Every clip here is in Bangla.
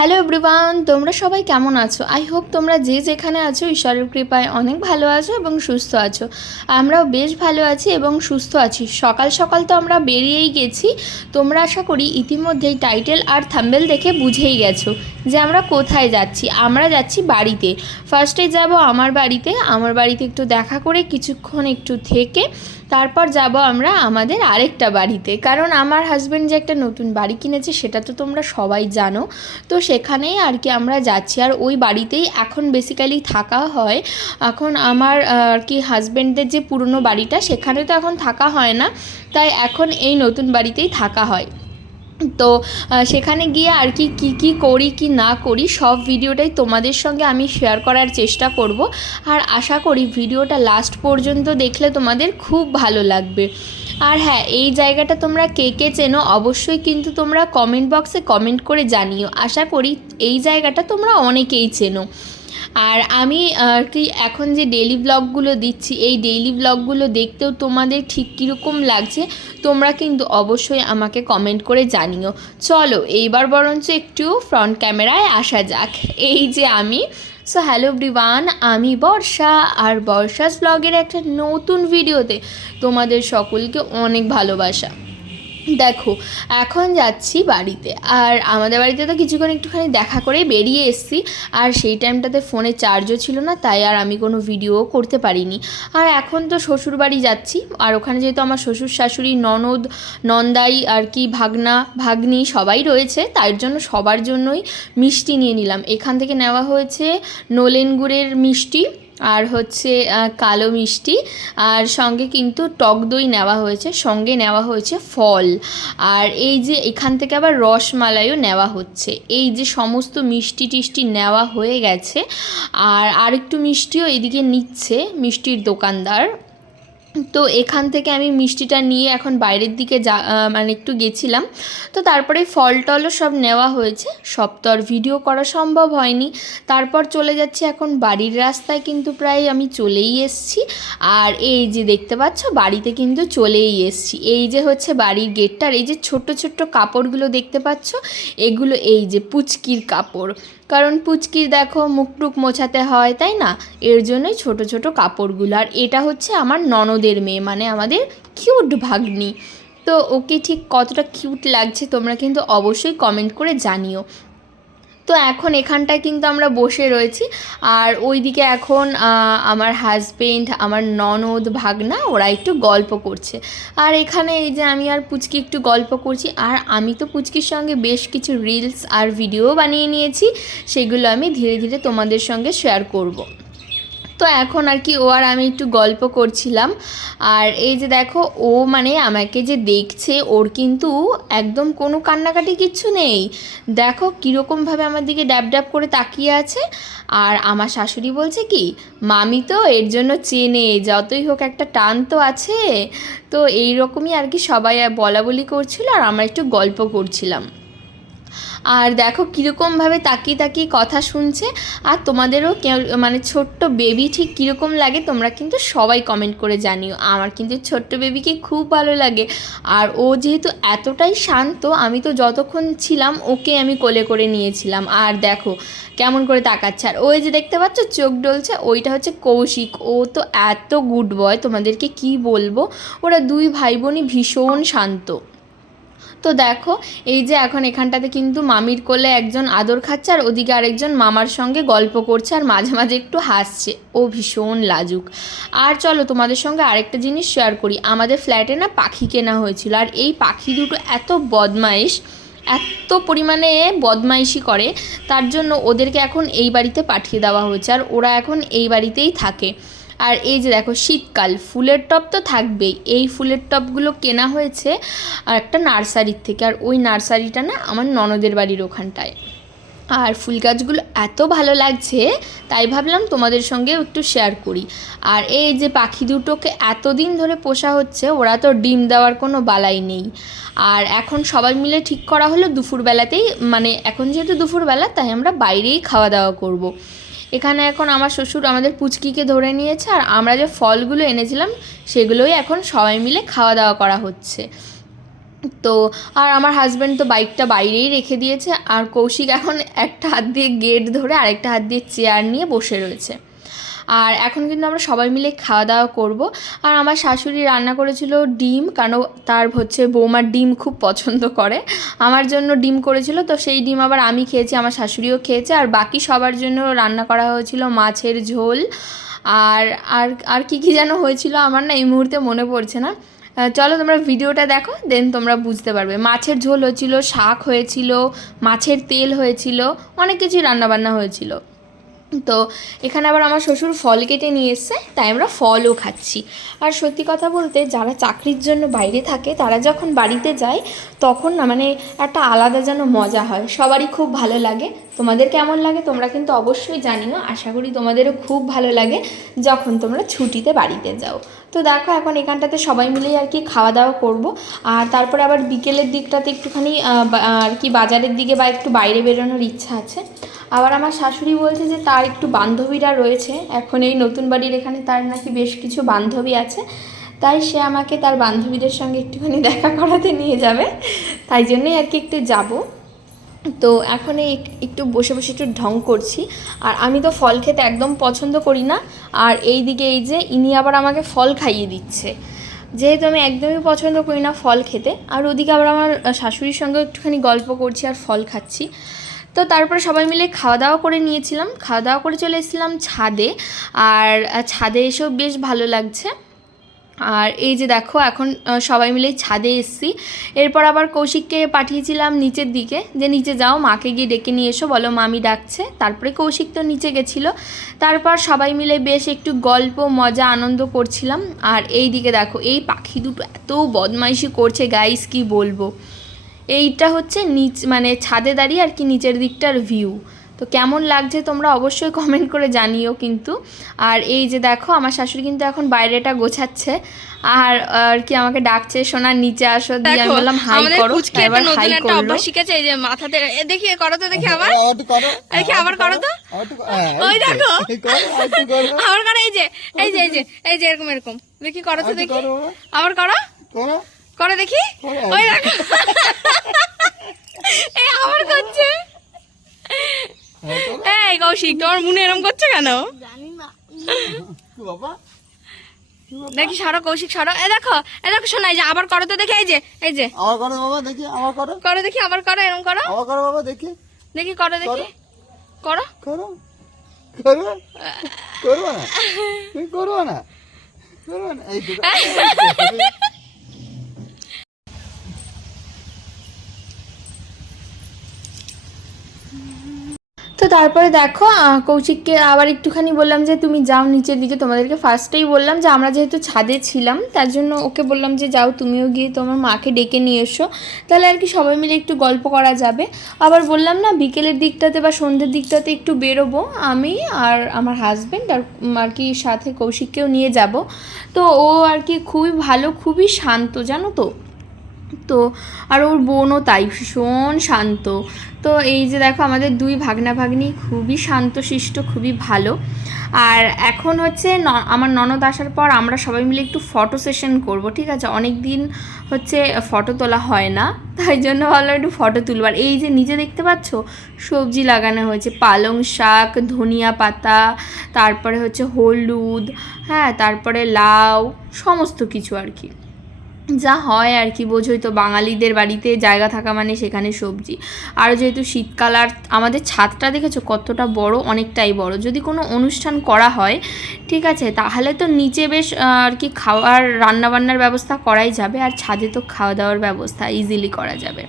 হ্যালো এভরিওয়ান, তোমরা সবাই কেমন আছো? আই হোপ তোমরা যে যেখানে আছো ঈশ্বরের কৃপায় অনেক ভালো আছো এবং সুস্থ আছো। আমরাও বেশ ভালো আছি এবং সুস্থ আছি। সকাল সকাল তো আমরা বেরিয়েই গেছি। তোমরা আশা করি ইতিমধ্যেই টাইটেল আর থাম্বনেল দেখে বুঝেই গেছো যে আমরা কোথায় যাচ্ছি। আমরা যাচ্ছি বাড়িতে। ফার্স্টে যাব আমার বাড়িতে একটু দেখা করে কিছুক্ষণ একটু থেকে তারপর যাব আমরা আমাদের আরেকটা বাড়িতে, কারণ আমার হাজব্যান্ড যে একটা নতুন বাড়ি কিনেছে সেটা তো তোমরা সবাই জানো। তো সেখানেই আর কি আমরা যাচ্ছি, আর ওই বাড়িতেই এখন বেসিক্যালি থাকা হয়। এখন আমার আর কি হাজব্যান্ডের যে পুরনো বাড়িটা সেখানে তো এখন থাকা হয় না, তাই এখন এই নতুন বাড়িতেই থাকা হয়। তো সেখানে গিয়ে আর কি কী করি কি না করি সব ভিডিওটাই তোমাদের সঙ্গে আমি শেয়ার করার চেষ্টা করব। আর আশা করি ভিডিওটা লাস্ট পর্যন্ত দেখলে তোমাদের খুব ভালো লাগবে। আর হ্যাঁ, এই জায়গাটা তোমরা কে কে চেনো অবশ্যই কিন্তু তোমরা কমেন্ট বক্সে কমেন্ট করে জানিও। আশা করি এই জায়গাটা তোমরা অনেকেই চেনো। আর আমি আর কি এখন যে ডেইলি ব্লগগুলো দিচ্ছি, এই ডেইলি ব্লগগুলো দেখতেও তোমাদের ঠিক কীরকম লাগছে তোমরা কিন্তু অবশ্যই আমাকে কমেন্ট করে জানিও। চলো এইবার বরঞ্চ একটু ফ্রন্ট ক্যামেরায় আসা যাক। এই যে আমি। সো হ্যালো এভরিওয়ান, আমি বর্ষা, আর বর্ষাস ব্লগের একটা নতুন ভিডিওতে তোমাদের সকলকে অনেক ভালোবাসা। দেখো এখন যাচ্ছি বাড়িতে, আর আমাদের বাড়িতে তো কিছুক্ষণ একটুখানি দেখা করে বেরিয়ে এসেছি। আর সেই টাইমটাতে ফোনে চার্জও ছিল না, তাই আর আমি কোনো ভিডিও করতে পারিনি। আর এখন তো শ্বশুর বাড়ি যাচ্ছি, আর ওখানে যেহেতু আমার শ্বশুর শাশুড়ি ননদ নন্দাই আর কি ভাগনা ভাগ্নি সবাই রয়েছে, তার জন্য সবার জন্যই মিষ্টি নিয়ে নিলাম। এখান থেকে নেওয়া হয়েছে নলেন গুড়ের মিষ্টি, আর হচ্ছে কালো মিষ্টি, আর সঙ্গে কিন্তু টক দই নেওয়া হয়েছে, সঙ্গে নেওয়া হয়েছে ফল, আর এই যে এখান থেকে আবার রসমালাইও নেওয়া হচ্ছে। এই যে সমস্ত মিষ্টি টিষ্টি নেওয়া হয়ে গেছে, আর আরেকটু মিষ্টিও এদিকে নিচ্ছে মিষ্টির দোকানদার। তো এখান থেকে আমি মিষ্টিটা নিয়ে এখন বাইরের দিকে মানে একটু গেছিলাম। তো তারপরে ফল টলও সব নেওয়া হয়েছে, সব তো আর ভিডিও করা সম্ভব হয়নি। তারপর চলে যাচ্ছি এখন বাড়ির রাস্তায়, কিন্তু প্রায় আমি চলেই এসেছি। আর এই যে দেখতে পাচ্ছ বাড়িতে কিন্তু চলেই এসেছি। এই যে হচ্ছে বাড়ির গেটটার এই যে ছোট্ট ছোট্ট কাপড়গুলো দেখতে পাচ্ছ, এগুলো এই যে পুচকির কাপড়, কারণ পুচকির দেখো মুখ টুক মোছাতে হয় তাই না, এর জন্যই ছোট ছোট কাপড়গুলো। আর এটা হচ্ছে আমার ননদের মেয়ে, মানে আমাদের কিউট ভাগ্নি। তো ওকে ঠিক কতটা কিউট লাগছে তোমরা কিন্তু অবশ্যই কমেন্ট করে জানিও। তো এখন এখানটায় কিন্তু আমরা বসে রয়েছি, আর ওইদিকে এখন আমার হাজবেন্ড আমার ননদ ভাগনা ওরা একটু গল্প করছে। আর এখানে এই যে আমি আর পুচকি একটু গল্প করছি, আর আমি তো পুচকির সঙ্গে বেশ কিছু রিলস আর ভিডিও বানিয়ে নিয়েছি, সেগুলো আমি ধীরে ধীরে তোমাদের সঙ্গে শেয়ার করব। তো এখন আর কি ও আর আমি একটু গল্প করছিলাম। আর এই যে দেখো ও মানে আমাকে যে দেখছে, ওর কিন্তু একদম কোনো কান্নাকাটি কিচ্ছু নেই। দেখো কীরকমভাবে আমার দিকে ড্যাব ড্যাব করে তাকিয়ে আছে। আর আমার শাশুড়ি বলছে কি, মামি তো এর জন্য চেনে, যতই হোক একটা টান তো আছে। তো এই রকমই আর কি সবাই বলা বলি করছিল, আর আমরা একটু গল্প করছিলাম। আর দেখো কীরকমভাবে তাকিয়ে তাকিয়ে কথা শুনছে। আর তোমাদেরও মানে ছোট্ট বেবি ঠিক কীরকম লাগে তোমরা কিন্তু সবাই কমেন্ট করে জানিও। আমার কিন্তু ছোট্ট বেবিকে খুব ভালো লাগে। আর ও যেহেতু এতটাই শান্ত, আমি তো যতক্ষণ ছিলাম ওকে আমি কোলে করে নিয়েছিলাম। আর দেখো কেমন করে তাকাচ্ছে, আর ওই যে দেখতে পাচ্ছ চোখ ডলছে, ওইটা হচ্ছে কৌশিক। ও তো এত গুড বয়, তোমাদেরকে কি বলবো। ওরা দুই ভাই বোনই ভীষণ শান্ত। তো দেখো এই যে এখন এখানটাতে কিন্তু মামির কোলে একজন আদর খাচ্ছে, আর ওদিকে আরেকজন মামার সঙ্গে গল্প করছে, আর মাঝে মাঝে একটু হাসছে। ও ভীষণ লাজুক। আর চলো তোমাদের সঙ্গে আরেকটা জিনিস শেয়ার করি। আমাদের ফ্ল্যাটে না পাখি কেনা হয়েছিল, আর এই পাখি দুটো এত বদমাইশ, এত পরিমাণে বদমাইশি করে, তার জন্য ওদেরকে এখন এই বাড়িতে পাঠিয়ে দেওয়া হয়েছে, আর ওরা এখন এই বাড়িতেই থাকে। আর এই যে দেখো শীতকাল, ফুলের টব তো থাকবেই। এই ফুলের টবগুলো কেনা হয়েছে আর একটা নার্সারির থেকে, আর ওই নার্সারিটা না আমার ননদের বাড়ির ওখানটায়। আর ফুল গাছগুলো এত ভালো লাগছে, তাই ভাবলাম তোমাদের সঙ্গে একটু শেয়ার করি। আর এই যে পাখি দুটোকে এতদিন ধরে পোষা হচ্ছে, ওরা তো ডিম দেওয়ার কোনো বালাই নেই। আর এখন সবাই মিলে ঠিক করা হলো দুপুরবেলাতেই, মানে এখন যেহেতু দুপুরবেলা তাই আমরা বাইরেই খাওয়া দাওয়া করব। এখানে এখন আমার শ্বশুর আমাদের পুচকিকে ধরে নিয়েছে, আর আমরা যে ফলগুলো এনেছিলাম সেগুলোই এখন সবাই মিলে খাওয়া দাওয়া করা হচ্ছে। তো আর আমার হাজব্যান্ড তো বাইকটা বাইরেই রেখে দিয়েছে, আর কৌশিক এখন একটা হাত দিয়ে গেট ধরে আরেকটা হাত দিয়ে চেয়ার নিয়ে বসে রয়েছে। আর এখন কিন্তু আমরা সবাই মিলে খাওয়া দাওয়া করব। আর আমার শাশুড়ি রান্না করেছিল ডিম, কারণ তার হচ্ছে বৌমার ডিম খুব পছন্দ করে। আমার জন্য ডিম করেছিল, তো সেই ডিম আবার আমি খেয়েছি, আমার শাশুড়িও খেয়েছে। আর বাকি সবার জন্য রান্না করা হয়েছিল মাছের ঝোল, আর আর আর কী কী যেন হয়েছিল আমার না এই মুহূর্তে মনে পড়ছে না। চলো তোমরা ভিডিওটা দেখো, দেন তোমরা বুঝতে পারবে। মাছের ঝোল হয়েছিল, শাক হয়েছিল, মাছের তেল হয়েছিল, অনেক কিছুই রান্নাবান্না হয়েছিল। তো এখানে আবার আমার শ্বশুর ফল কেটে নিয়ে এসছে, তাই আমরা ফলও খাচ্ছি। আর সত্যি কথা বলতে যারা চাকরির জন্য বাইরে থাকে তারা যখন বাড়িতে যায় তখন না মানে একটা আলাদা যেন মজা হয়, সবারই খুব ভালো লাগে। তোমাদের কেমন লাগে তোমরা কিন্তু অবশ্যই জানিও, আশা করি তোমাদেরও খুব ভালো লাগে যখন তোমরা ছুটিতে বাড়িতে যাও। তো দেখো এখন এখানটাতে সবাই মিলেই আর কি খাওয়া দাওয়া করব। আর তারপরে আবার বিকেলের দিকটাতে একটুখানি আর কি বাজারের দিকে বা একটু বাইরে বেরোনোর ইচ্ছা আছে। আবার আমার শাশুড়ি বলছে যে তার একটু বান্ধবীরা রয়েছে, এখন এই নতুন বাড়ির এখানে তার নাকি বেশ কিছু বান্ধবী আছে, তাই সে আমাকে তার বান্ধবীদের সঙ্গে একটুখানি দেখা করাতে নিয়ে যাবে, তাই জন্যই আর কি একটু যাব। তো এখন এই একটু বসে বসে একটু ঢং করছি। আর আমি তো ফল খেতে একদম পছন্দ করি না, আর এই দিকে এই যে ইনি আবার আমাকে ফল খাইয়ে দিচ্ছে, যেহেতু আমি একদমই পছন্দ করি না ফল খেতে। আর ওদিকে আবার আমার শাশুড়ির সঙ্গে একটুখানি গল্প করছি আর ফল খাচ্ছি। তো তারপরে সবাই মিলে খাওয়া দাওয়া করে নিয়েছিলাম, খাওয়া দাওয়া করে চলে এসেছিলাম ছাদে। আর ছাদে এসেও বেশ ভালো লাগছে। আর এই যে দেখো এখন সবাই মিলে ছাদে এসেছি। এরপর আবার কৌশিককে পাঠিয়েছিলাম নিচের দিকে, যে নিচে যাও, মাকে গিয়ে ডেকে নিয়ে এসো, বলো মামি ডাকছে। তারপরে কৌশিক তো নিচে গেছিলো। তারপর সবাই মিলে বেশ একটু গল্প মজা আনন্দ করছিলাম। আর এই দিকে দেখো এই পাখি দুটো এত বদমাইশি করছে গাইস, কি বলবো। এইটা হচ্ছে নিচ মানে ছাদে দাঁড়িয়ে আর কি নিচের দিকটার ভিউ। তো কেমন লাগছে তোমরা অবশ্যই কমেন্ট করে জানিও কিন্তু। আর এই যে দেখো আমার শাশুড়ি কিন্তু এখন বাইরেটা গোছাচ্ছে, আর আর কি আমাকে ডাকছে, সোনা নিচে আসো, দিয়ে আমি বললাম হাই করো। এবার হাই করলো। শিখেছে এই যে মাথাতে দেখি করো তো, দেখি আবার দেখি আবার করো তো, ওই দেখো আবার করো, এই যে এই যে এই যে এই যে এরকম এরকম দেখি করো তো, দেখি আবার করো করো দেখি, ওই দেখো এই আবার করছে। এই কৌশিক তোমার মনে এরকম করছে কেন দেখি, সরো কৌশিক সরো। এ দেখো শোনা, এই যে আবার করো তো দেখি, এই যে এই যে আবার করো বাবা দেখি, আবার করো করো দেখি, আবার করো, এরকম করো, আবার করো বাবা দেখি দেখি করো দেখি, করো করো করো করো না, তুমি করো না, করো না, এই দুটো তো তারপরে দেখো কৌশিককে আবার একটুখানি বললাম যে তুমি যাও নিচের দিকে। তোমাদেরকে ফার্স্টেই বললাম যে আমরা যেহেতু ছাদে ছিলাম তার জন্য ওকে বললাম যে যাও তুমিও গিয়ে তোমার মাকে ডেকে নিয়ে এসো, তাহলে আর কি সবাই মিলে একটু গল্প করা যাবে। আবার বললাম না বিকেলের দিকটাতে বা সন্ধ্যের দিকটাতে একটু বেরোবো আমি আর আমার হাজব্যান্ড, আর কি সাথে কৌশিককেও নিয়ে যাব। তো ও আর কি খুবই ভালো, খুবই শান্ত জানো তো। তো আর ওর বোনও তাই, ভীষণ শান্ত। তো এই যে দেখো আমাদের দুই ভাগনা ভাগ্নি খুবই শান্তশিষ্ট, খুবই ভালো। আর এখন হচ্ছে আমার ননদ আসার পর আমরা সবাই মিলে একটু ফটো সেশন করব, ঠিক আছে। অনেক দিন হচ্ছে ফটো তোলা হয় না, তাই জন্য ভালো একটু ফটো তুলবার। এই যে নিচে দেখতে পাচ্ছ সবজি লাগানো হয়েছে, পালং শাক, ধনিয়া পাতা, তারপরে হচ্ছে হলুদ, হ্যাঁ, তারপরে লাউ, সমস্ত কিছু আর কি যা হয় আর কি, বোঝোই তো বাঙালিদের বাড়িতে জায়গা থাকা মানে সেখানে সবজি। আর যেহেতু শীতকাল, আর আমাদের ছাদটা দেখেছো কতটা বড়, অনেকটাই বড়। যদি কোনো অনুষ্ঠান করা হয় ঠিক আছে, তাহলে তো নিচে বেশ আর কি খাওয়ার রান্নাবান্নার ব্যবস্থা করাই যাবে, আর ছাদে তো খাওয়া দাওয়ার ব্যবস্থা ইজিলি করা যাবে।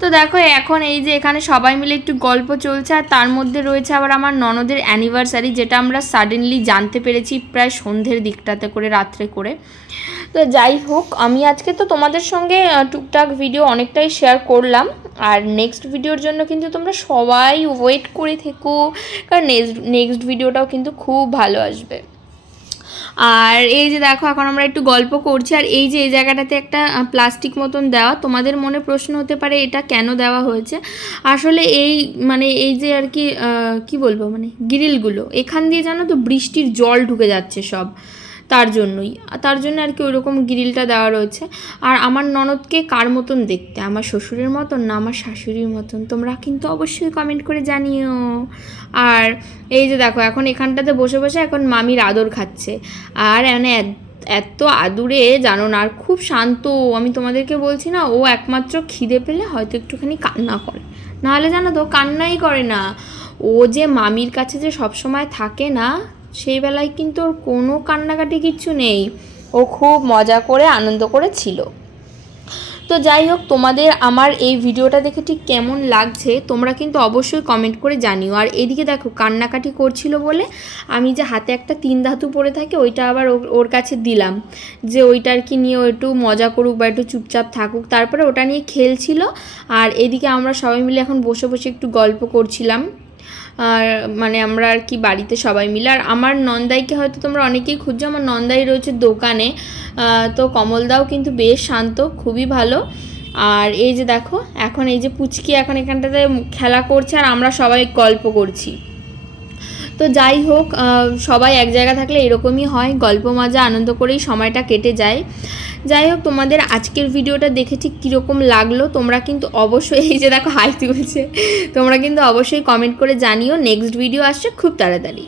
তো দেখো এখন এই যে এখানে সবাই মিলে একটু গল্প চলছে, আর তার মধ্যে রয়েছে আবার আমার ননদের অ্যানিভার্সারি, যেটা আমরা সাডেনলি জানতে পেরেছি প্রায় সন্ধ্যের দিকটাতে করে, রাত্রে করে। তো যাই হোক, আমি আজকে তো তোমাদের সঙ্গে টুকটাক ভিডিও অনেকটাই শেয়ার করলাম, আর নেক্সট ভিডিওর জন্য কিন্তু তোমরা সবাই ওয়েট করে থেকো, কারণ নেক্সট ভিডিওটাও কিন্তু খুব ভালো আসবে। আর এই যে দেখো এখন আমরা একটু গল্প করছি, আর এই যে এই জায়গাটাতে একটা প্লাস্টিক মতন দেওয়া, তোমাদের মনে প্রশ্ন হতে পারে এটা কেন দেওয়া হয়েছে। আসলে এই মানে এই যে আর কি কি বলবো মানে গ্রিলগুলো, এখান দিয়ে জানো তো বৃষ্টির জল ঢুকে যাচ্ছে সব, তার জন্য আর কি ওইরকম গ্রিলটা দেওয়া রয়েছে। আর আমার ননদকে কার মতন দেখতে, আমার শ্বশুরের মতন না আমার শাশুড়ির মতন, তোমরা কিন্তু অবশ্যই কমেন্ট করে জানিও। আর এই যে দেখো এখন এখানটাতে বসে বসে এখন মামির আদর খাচ্ছে, আর এত আদুরে জানো না, আর খুব শান্ত। আমি তোমাদেরকে বলছি না, ও একমাত্র খিদে পেলে হয়তো একটুখানি কান্না করে, নাহলে জানো তো কান্নাই করে না। ও যে মামির কাছে যে সবসময় থাকে না, সেই বেলায় কিন্তু ওর কোনো কান্নাকাটি কিচ্ছু নেই, ও খুব মজা করে আনন্দ করে ছিল। তো যাই হোক, তোমাদের আমার এই ভিডিওটা দেখে ঠিক কেমন লাগছে তোমরা কিন্তু অবশ্যই কমেন্ট করে জানিও। আর এদিকে দেখো কান্নাকাটি করছিল বলে আমি যে হাতে একটা 3 ধাতু পড়ে থাকে ওইটা আবার ওর কাছে দিলাম, যে ওইটা আর কি নিয়ে ও একটু মজা করুক বা একটু চুপচাপ থাকুক। তারপরে ওটা নিয়ে খেলছিল, আর এদিকে আমরা সবাই মিলে এখন বসে বসে একটু গল্প করছিলাম। আর মানে আমরা আর কি বাড়িতে সবাই মিলে। আর আমার নন্দাইকে হয়তো তোমরা অনেকেই খুঁজছো, আমার নন্দাই রয়েছে দোকানে। তো কমলদাও কিন্তু বেশ শান্ত, খুবই ভালো। আর এই যে দেখো এখন এই যে পুচকি এখন এখানটাতে খেলা করছে আর আমরা সবাই গল্প করছি। তো যাই হোক, সবাই এক জায়গা থাকলে এরকমই হয়, গল্প মজা আনন্দ করেই সময়টা কেটে যায়। যাই হোক, তোমাদের আজকের ভিডিওটা দেখে ঠিক কীরকম লাগলো তোমরা কিন্তু অবশ্যই, এই যে দেখো হাই তুলছে, তোমরা কিন্তু অবশ্যই কমেন্ট করে জানিও। নেক্সট ভিডিও আসছে খুব তাড়াতাড়ি।